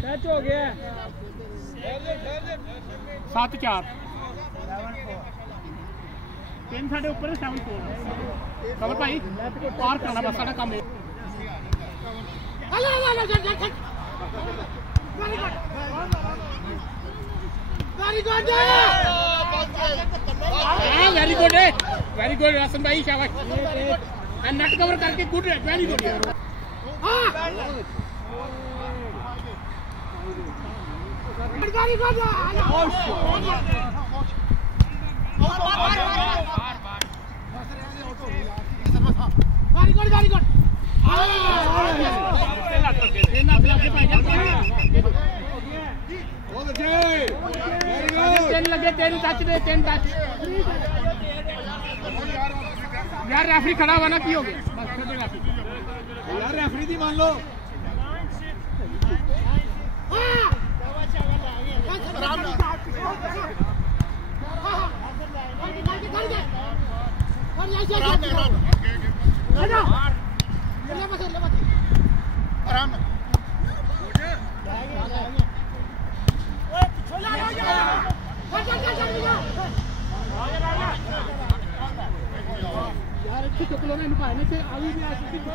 touch हो गया 7-4 3 साढ़े ऊपर 7-4 कवर भाई पार करना बस साढ़ा काम है वेरी गुड रासन भाई शाबाश नेट कवर करके गुड वेरी गुड लगे 3 टच दे 3 टच यार रेफरी खड़ा हुआ ना की हो गया बस छोटे रेफरी यार रेफरी दी मान लो यार अच्छी चुकलो ना इनको आने से अभी भी आज की चुको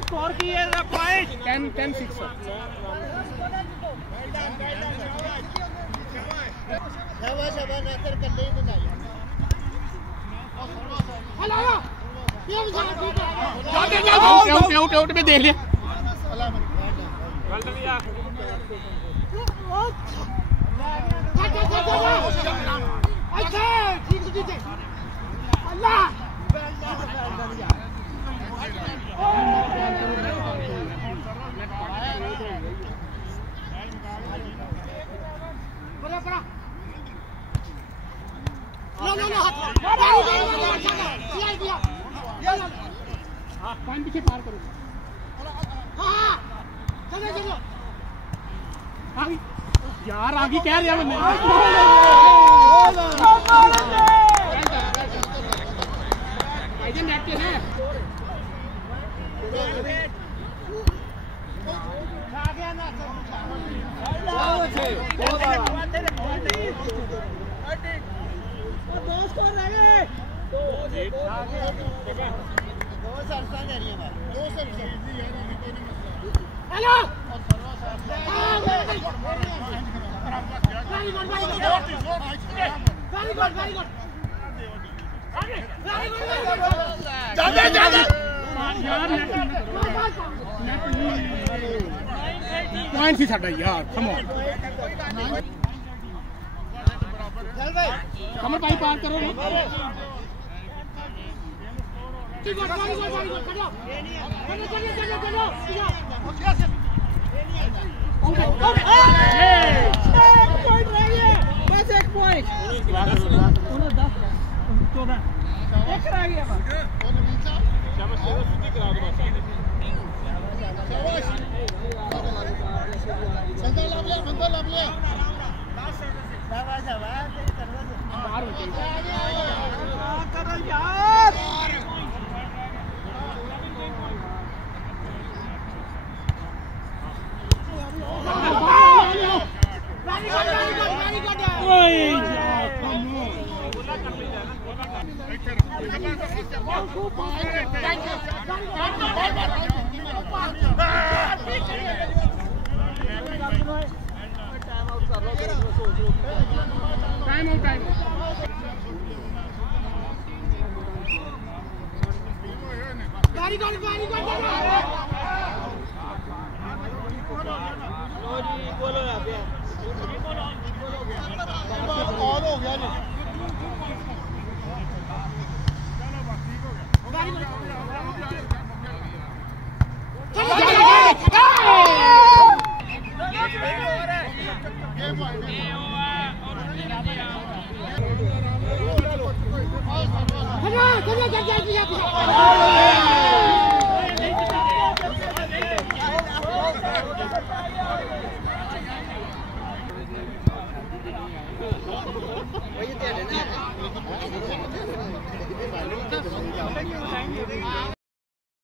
स्कोर की है पॉइंट 10-6 आउट में देख लिया पॉइंट पीछे पार करो यार आगे कह रहा मैं नेट है पॉइंट ही साडा यार कम ऑन कमर भाई पार करो ना बस एक पॉइंट 14 एक रह गया